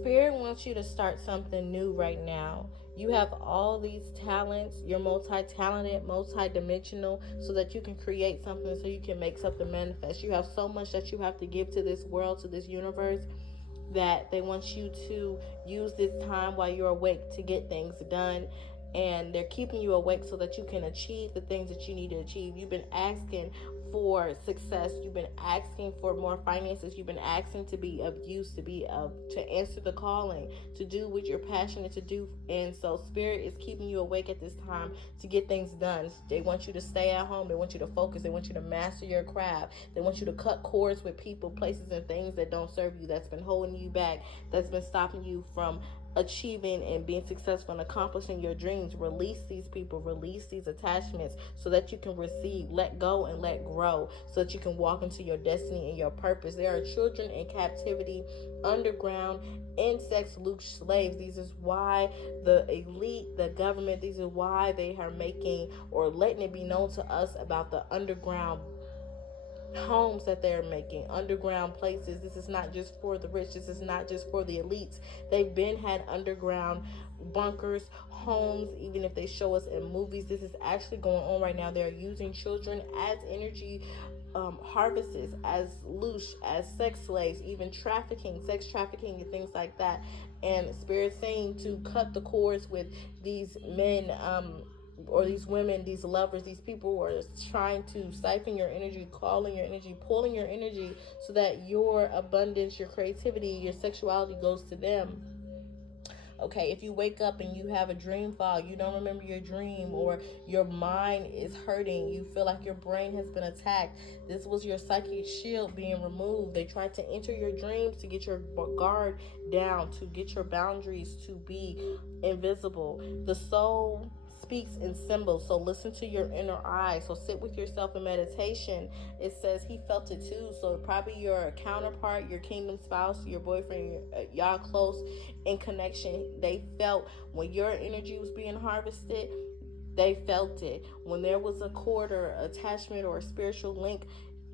Spirit wants you to start something new right now. You have all these talents. You're multi-talented, multi-dimensional, so that you can create something, so you can make something manifest. You have so much that you have to give to this world, to this universe, that they want you to use this time while you're awake to get things done. And they're keeping you awake so that you can achieve the things that you need to achieve. You've been asking for success. You've been asking for more finances. You've been asking to be of use, to answer the calling, to do what you're passionate to do. And so Spirit is keeping you awake at this time to get things done. They want you to stay at home. They want you to focus. They want you to master your craft. They want you to cut cords with people, places, and things that don't serve you, that's been holding you back, that's been stopping you from achieving and being successful and accomplishing your dreams. Release these people, release these attachments, so that you can receive, let go, and let grow, so that you can walk into your destiny and your purpose. There are children in captivity, underground, insects, loose slaves. These is why the elite, the government, these are why they are making or letting it be known to us about the underground homes that they're making, underground places. This is not just for the rich. This is not just for the elites. They've been had underground bunkers, homes. Even if they show us in movies, this is actually going on right now. They're using children as energy harvests, as loose, as sex slaves, even trafficking, sex trafficking, and things like that. And Spirit saying to cut the cords with these men, or these women, these lovers, these people who are trying to siphon your energy, calling your energy, pulling your energy, so that your abundance, your creativity, your sexuality goes to them. Okay, if you wake up and you have a dream fog, you don't remember your dream, or your mind is hurting, you feel like your brain has been attacked, this was your psychic shield being removed. They tried to enter your dreams to get your guard down, to get your boundaries to be invisible. The soul speaks in symbols, so listen to your inner eye. So sit with yourself in meditation. It says he felt it too. So probably your counterpart, your kingdom spouse, your boyfriend, y'all close in connection, they felt when your energy was being harvested. They felt it when there was a cord or attachment or a spiritual link.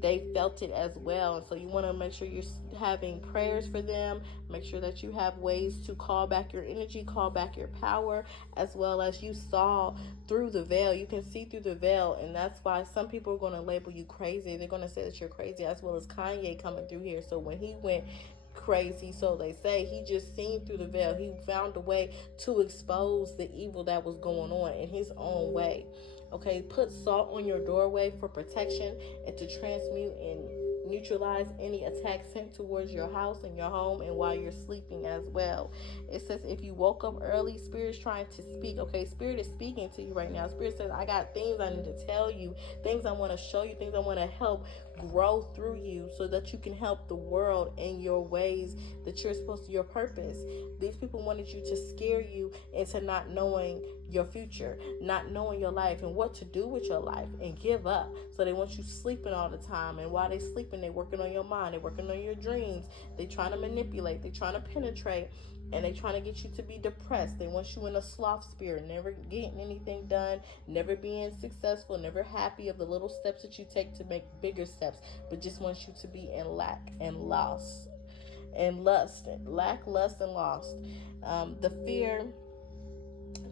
They felt it as well. And so you want to make sure you're having prayers for them. Make sure that you have ways to call back your energy, call back your power, as well as you saw through the veil. You can see through the veil, and that's why some people are going to label you crazy. They're going to say that you're crazy, as well as Kanye coming through here. So when he went crazy, so they say, he just seen through the veil. He found a way to expose the evil that was going on in his own way. Okay, put salt on your doorway for protection and to transmute and neutralize any attack sent towards your house and your home, and while you're sleeping as well. It says if you woke up early, Spirit's trying to speak. Okay, Spirit is speaking to you right now. Spirit says, I got things I need to tell you, things I want to show you, things I want to help grow through you, so that you can help the world in your ways that you're supposed to, your purpose. These people wanted you to scare you into not knowing your future, not knowing your life and what to do with your life, and give up. So they want you sleeping all the time, and while they sleeping, they working on your mind, they working on your dreams, they trying to manipulate, they trying to penetrate, and they trying to get you to be depressed. They want you in a sloth spirit, never getting anything done, never being successful, never happy of the little steps that you take to make bigger steps, but just wants you to be in lack and loss and lust, lack, lust, and lost.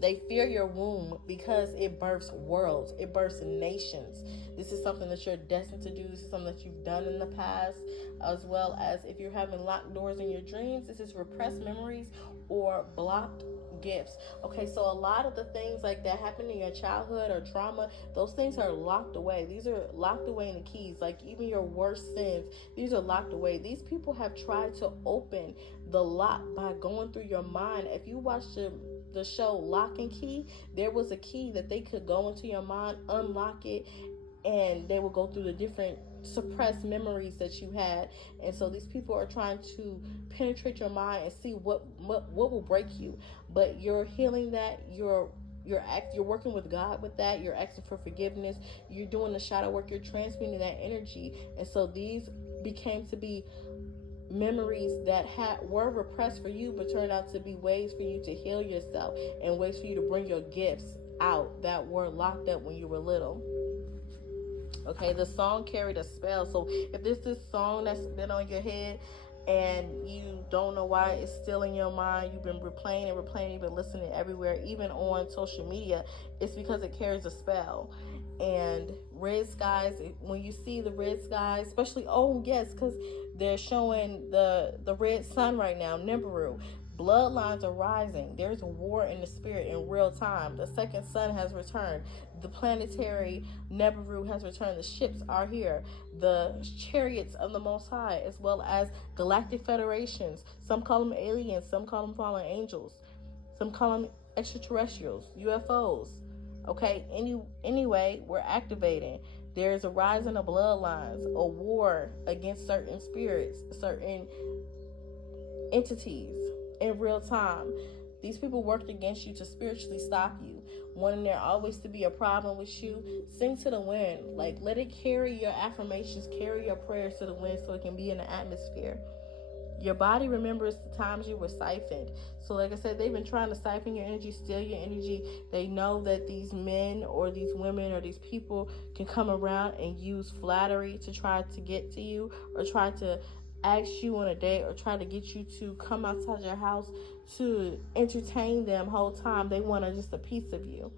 They fear your womb because it births worlds. It births nations. This is something that you're destined to do. This is something that you've done in the past, as well as if you're having locked doors in your dreams, this is repressed memories or blocked gifts. Okay, so a lot of the things like that happened in your childhood or trauma, those things are locked away. These are locked away in the keys. Like even your worst sins, these are locked away. These people have tried to open the lock by going through your mind. If you watch the show Lock and Key, there was a key that they could go into your mind, unlock it, and they will go through the different suppressed memories that you had. And so these people are trying to penetrate your mind and see what will break you. But you're healing that. You're working with God with that. You're asking for forgiveness. You're doing the shadow work. You're transmuting that energy. And so these became to be memories that were repressed for you, but turned out to be ways for you to heal yourself and ways for you to bring your gifts out that were locked up when you were little. Okay, the song carried a spell. So if this is song that's been on your head and you don't know why it's still in your mind. You've been replaying and replaying, you've been listening everywhere, even on social media. It's because it carries a spell. And red skies, when you see the red skies, especially, oh yes, because they're showing the red sun right now, Nibiru. Bloodlines are rising. There's a war in the spirit in real time. The second sun has returned. The planetary Nibiru has returned. The ships are here. The chariots of the Most High, as well as galactic federations. Some call them aliens. Some call them fallen angels. Some call them extraterrestrials, UFOs. Okay, anyway, we're activating. There's a rise in the bloodlines, a war against certain spirits, certain entities in real time. These people worked against you to spiritually stop you, wanting there always to be a problem with you. Sing to the wind. Like, let it carry your affirmations, carry your prayers to the wind so it can be in the atmosphere. Your body remembers the times you were siphoned. So like I said, they've been trying to siphon your energy, steal your energy. They know that these men or these women or these people can come around and use flattery to try to get to you, or try to ask you on a date, or try to get you to come outside your house to entertain them whole time. They want just a piece of you.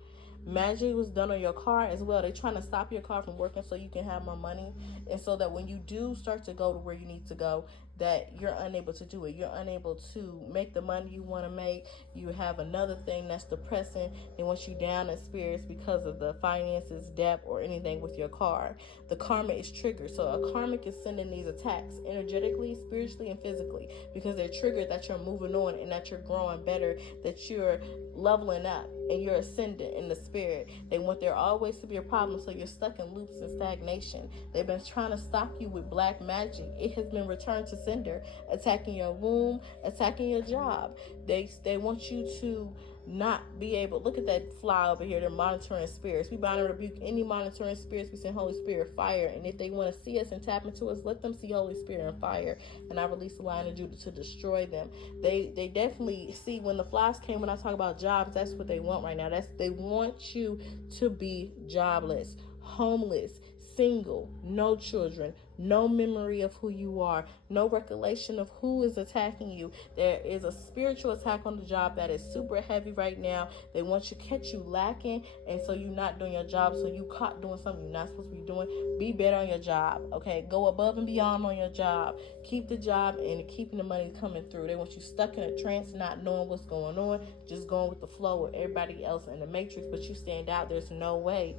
Magic was done on your car as well. They're trying to stop your car from working so you can have more money, and so that when you do start to go to where you need to go, that you're unable to do it. You're unable to make the money you want to make. You have another thing that's depressing. They want you down in spirits because of the finances, debt, or anything with your car. The karma is triggered. So a karmic is sending these attacks energetically, spiritually, and physically, because they're triggered that you're moving on and that you're growing better, that you're leveling up and you're ascendant in the spirit. They want there always to be a problem, so you're stuck in loops and stagnation. They've been trying to stop you with black magic. It has been returned to sender, attacking your womb, attacking your job. They want you to not be able. Look at that fly over here. They're monitoring spirits. We bind and rebuke any monitoring spirits. We send Holy Spirit fire, and if they want to see us and tap into us, let them see Holy Spirit and fire, and I release the line of Judah to destroy them. They definitely see when the flies came. When I talk about jobs, that's what they want right now. They want you to be jobless, homeless, single, no children, no memory of who you are, no recollection of who is attacking you. There is a spiritual attack on the job that is super heavy right now. They want to catch you lacking, and so you're not doing your job. So you caught doing something you're not supposed to be doing. Be better on your job, okay? Go above and beyond on your job. Keep the job and keeping the money coming through. They want you stuck in a trance, not knowing what's going on, just going with the flow with everybody else in the matrix, but you stand out. There's no way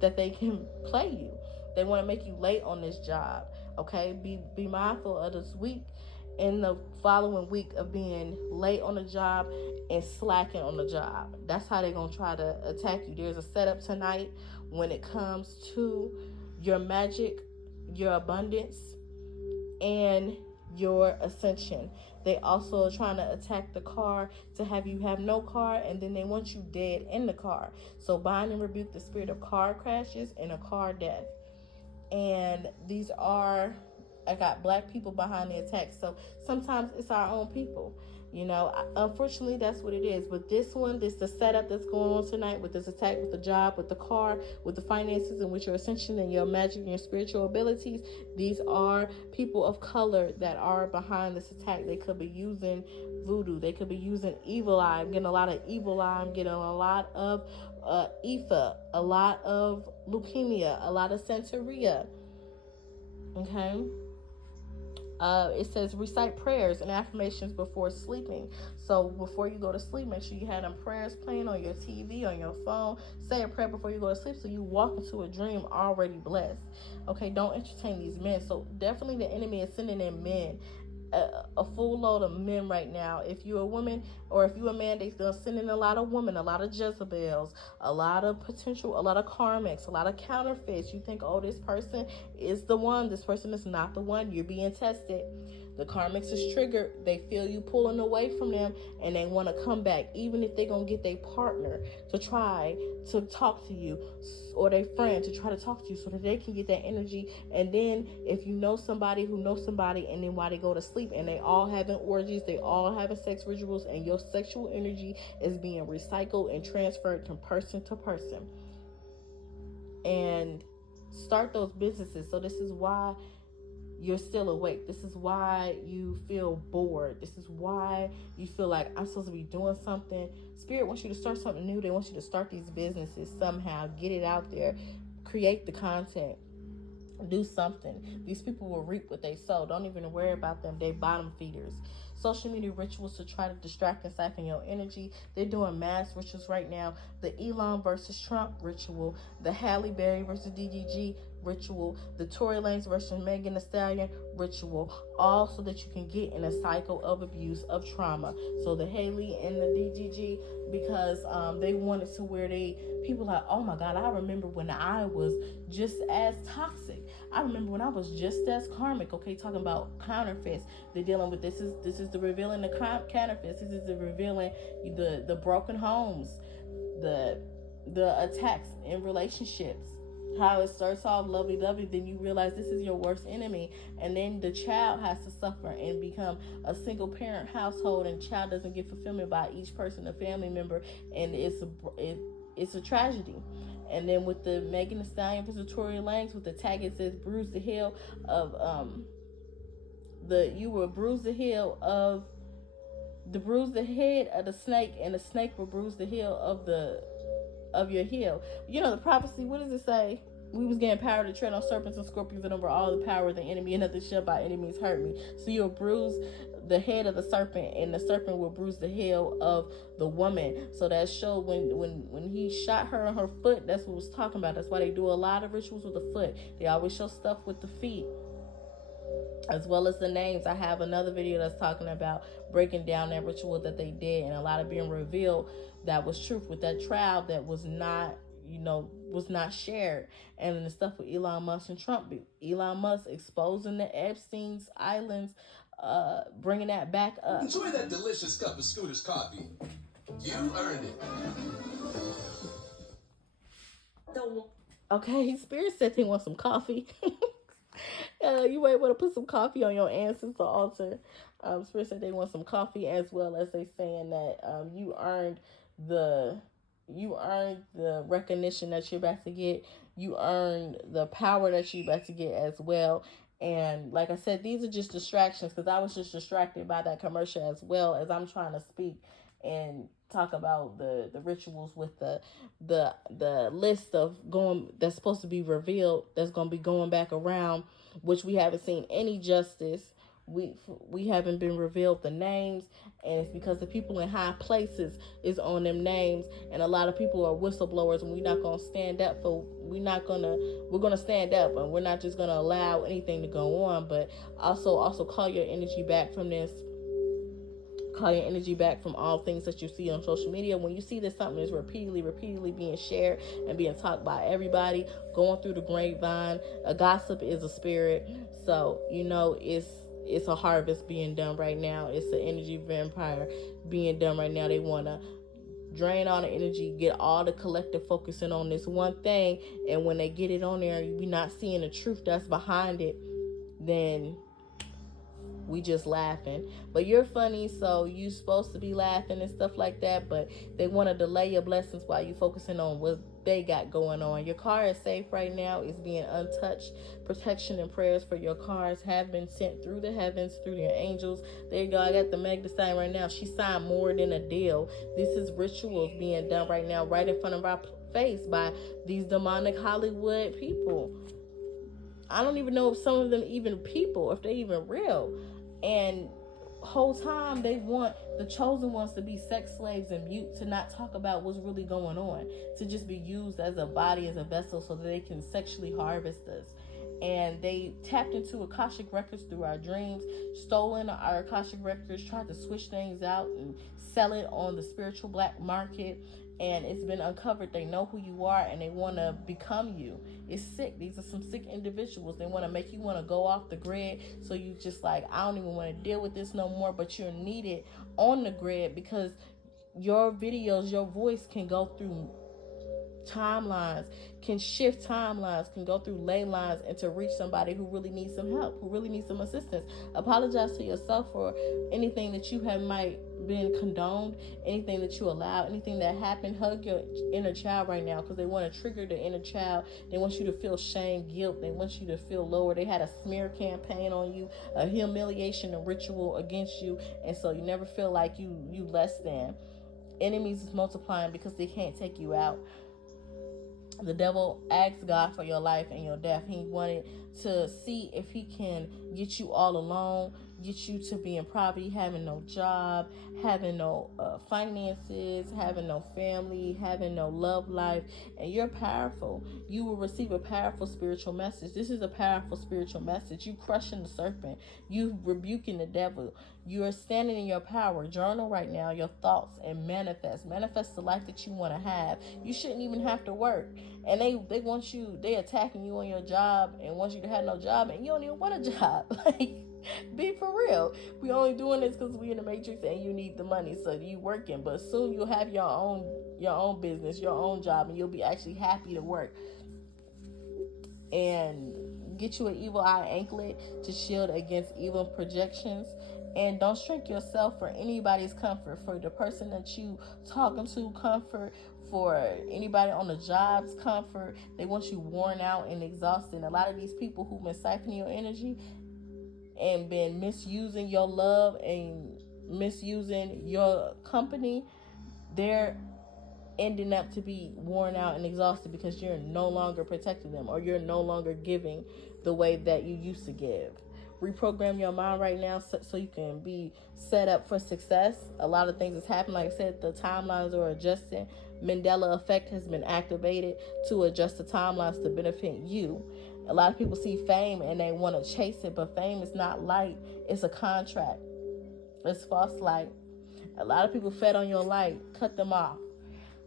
that they can play you. They want to make you late on this job, okay? Be mindful of this week and the following week of being late on the job and slacking on the job. That's how they're going to try to attack you. There's a setup tonight when it comes to your magic, your abundance, and your ascension. They also are trying to attack the car to have you have no car, and then they want you dead in the car. So bind and rebuke the spirit of car crashes and a car death. And these are, I got black people behind the attack. So sometimes it's our own people. You know, unfortunately, that's what it is. But this the setup that's going on tonight with this attack, with the job, with the car, with the finances, and with your ascension and your magic and your spiritual abilities, these are people of color that are behind this attack. They could be using voodoo. They could be using evil eye. I'm getting a lot of evil eye. I'm getting a lot of IFA, a lot of leukemia, a lot of Santeria. Okay. It says recite prayers and affirmations before sleeping. So before you go to sleep, make sure you have them prayers playing on your TV, on your phone. Say a prayer before you go to sleep so you walk into a dream already blessed. Okay, don't entertain these men. So definitely the enemy is sending in men. A full load of men right now. If you're a woman or if you're a man, they're sending a lot of women, a lot of Jezebels, a lot of potential, a lot of karmics, a lot of counterfeits. You think, oh, this person is the one. This person is not the one. You're being tested. The karmics is triggered. They feel you pulling away from them, and they want to come back, even if they're going to get their partner to try to talk to you, or their friend to try to talk to you so that they can get that energy. And then if you know somebody who knows somebody, and then while they go to sleep and they all having orgies, they all having sex rituals, and your sexual energy is being recycled and transferred from person to person. And start those businesses. So this is why you're still awake. This is why you feel bored. This is why you feel like I'm supposed to be doing something. Spirit wants you to start something new. They want you to start these businesses somehow. Get it out there. Create the content. Do something. These people will reap what they sow. Don't even worry about them. They bottom feeders. Social media rituals to try to distract and siphon your energy. They're doing mass rituals right now. The Elon versus Trump ritual. The Halle Berry versus DGG ritual. The Tory Lanez versus Megan Thee Stallion ritual. All so that you can get in a cycle of abuse, of trauma. So the Halle and the DGG, because they wanted to where people like, oh my God, I remember when I was just as toxic. I remember when I was just as karmic. Okay, talking about counterfeits. They're dealing with this is the revealing the counterfeits. This is the revealing the broken homes, the attacks in relationships. How it starts off lovey-dovey, then you realize this is your worst enemy, and then the child has to suffer and become a single parent household, and child doesn't get fulfillment by each person, a family member, and it's a tragedy. And then with the Megan Thee Stallion versus Tory Lanez, with the tag it says bruise the heel of you will bruise the heel of bruise the head of the snake, and the snake will bruise the heel of your heel. You know the prophecy, what does it say? We was getting power to tread on serpents and scorpions and over all the power of the enemy, and nothing shall by any means hurt me. So you'll bruise the head of the serpent, and the serpent will bruise the heel of the woman. So that showed when he shot her on her foot, that's what was talking about. That's why they do a lot of rituals with the foot. They always show stuff with the feet, as well as the names. I have another video that's talking about breaking down that ritual that they did, and a lot of being revealed that was truth with that trial that was not shared. And the stuff with Elon Musk and Trump, Elon Musk exposing the Epstein's Islands, bringing that back up. Enjoy that delicious cup of Scooter's coffee. You earned it. Okay, Spirit said they want some coffee. You might want to put some coffee on your ancestor altar. Spirit said they want some coffee, as well as they saying that you earned the recognition that you're about to get. You earned the power that you're about to get as well. And like I said, these are just distractions, because I was just distracted by that commercial, as well as I'm trying to speak and talk about the rituals with the list of that's supposed to be revealed, that's going to be going back around, which we haven't seen any justice. We haven't been revealed the names, and it's because the people in high places is on them names, and a lot of people are whistleblowers, and we're not going to stand up for. We're going to stand up, and we're not just going to allow anything to go on, but also call your energy back from this. Call your energy back from all things that you see on social media. When you see that something is repeatedly being shared and being talked by everybody, going through the grapevine, a gossip is a spirit. So, it's a harvest being done right now. It's an energy vampire being done right now. They want to drain all the energy, get all the collective focusing on this one thing, and when they get it on there, we're not seeing the truth that's behind it, then we just laughing. But you're funny, so you supposed to be laughing and stuff like that, but they want to delay your blessings while you focusing on what they got going on. Your car is safe right now. It's being untouched. Protection and prayers for your cars have been sent through the heavens, through your angels. There you go. I got the Meg to sign right now. She signed more than a deal. This is rituals being done right now, right in front of our face by these demonic Hollywood people. I don't even know if some of them even people, if they even real. And whole time they want the chosen ones to be sex slaves and mute, to not talk about what's really going on, to just be used as a body, as a vessel, so that they can sexually harvest us. And they tapped into Akashic records through our dreams, stolen our Akashic records, tried to switch things out and sell it on the spiritual black market. And it's been uncovered. They know who you are, and they want to become you. It's sick. These are some sick individuals. They want to make you want to go off the grid. So you just like, I don't even want to deal with this no more. But you're needed on the grid, because your videos, your voice can go through timelines, can shift timelines, can go through ley lines and to reach somebody who really needs some help, who really needs some assistance. Apologize to yourself for anything that you have might been condoned, anything that you allowed, anything that happened. Hug your inner child right now, because they want to trigger the inner child. They want you to feel shame, guilt. They want you to feel lower. They had a smear campaign on you, a humiliation, a ritual against you, and so you never feel like you less than. Enemies is multiplying because they can't take you out. The devil asked God for your life and your death. He wanted to see if he can get you all alone, get you to be in poverty, having no job, having no finances, having no family, having no love life. And you're powerful. You will receive a powerful spiritual message. This is a powerful spiritual message. You crushing the serpent. You rebuking the devil. You are standing in your power. Journal right now your thoughts and manifest. Manifest the life that you want to have. You shouldn't even have to work. And they want you, they attacking you on your job and want you to have no job, and you don't even want a job. Like, be for real. We only doing this because we in the matrix and you need the money, so you working. But soon you'll have your own business, your own job, and you'll be actually happy to work. And get you an evil eye anklet to shield against evil projections. And don't shrink yourself for anybody's comfort, for the person that you talking to comfort, for anybody on the job's comfort. They want you worn out and exhausted. And a lot of these people who've been siphoning your energy and been misusing your love and misusing your company, they're ending up to be worn out and exhausted because you're no longer protecting them, or you're no longer giving the way that you used to give. Reprogram your mind right now so you can be set up for success. A lot of things has happened. Like I said, the timelines are adjusting. Mandela effect has been activated to adjust the timelines to benefit you. A lot of people see fame and they want to chase it, but fame is not light. It's a contract. It's false light. A lot of people fed on your light. Cut them off.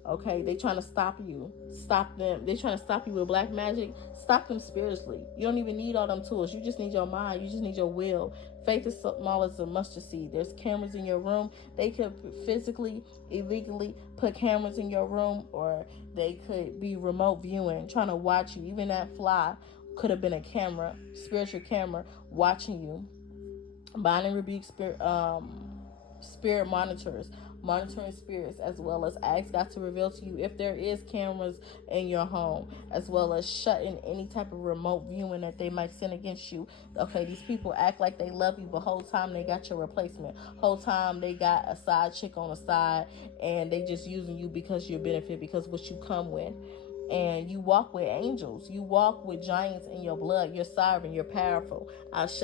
Okay, they trying to stop you. Stop them. They trying to stop you with black magic. Stop them spiritually. You don't even need all them tools. You just need your mind. You just need your will. Faith is small as a mustard seed. There's cameras in your room. They could physically, illegally put cameras in your room, or they could be remote viewing, trying to watch you. Even that fly could have been a camera, spiritual camera, watching you. Bind and rebuke spirit monitors, monitoring spirits, as well as ask God to reveal to you if there is cameras in your home, as well as shutting any type of remote viewing that they might send against you. Okay, these people act like they love you, but whole time they got your replacement. Whole time they got a side chick on the side, and they just using you because you benefit, because what you come with. And you walk with angels. You walk with giants in your blood. You're sovereign. You're powerful. Ashe.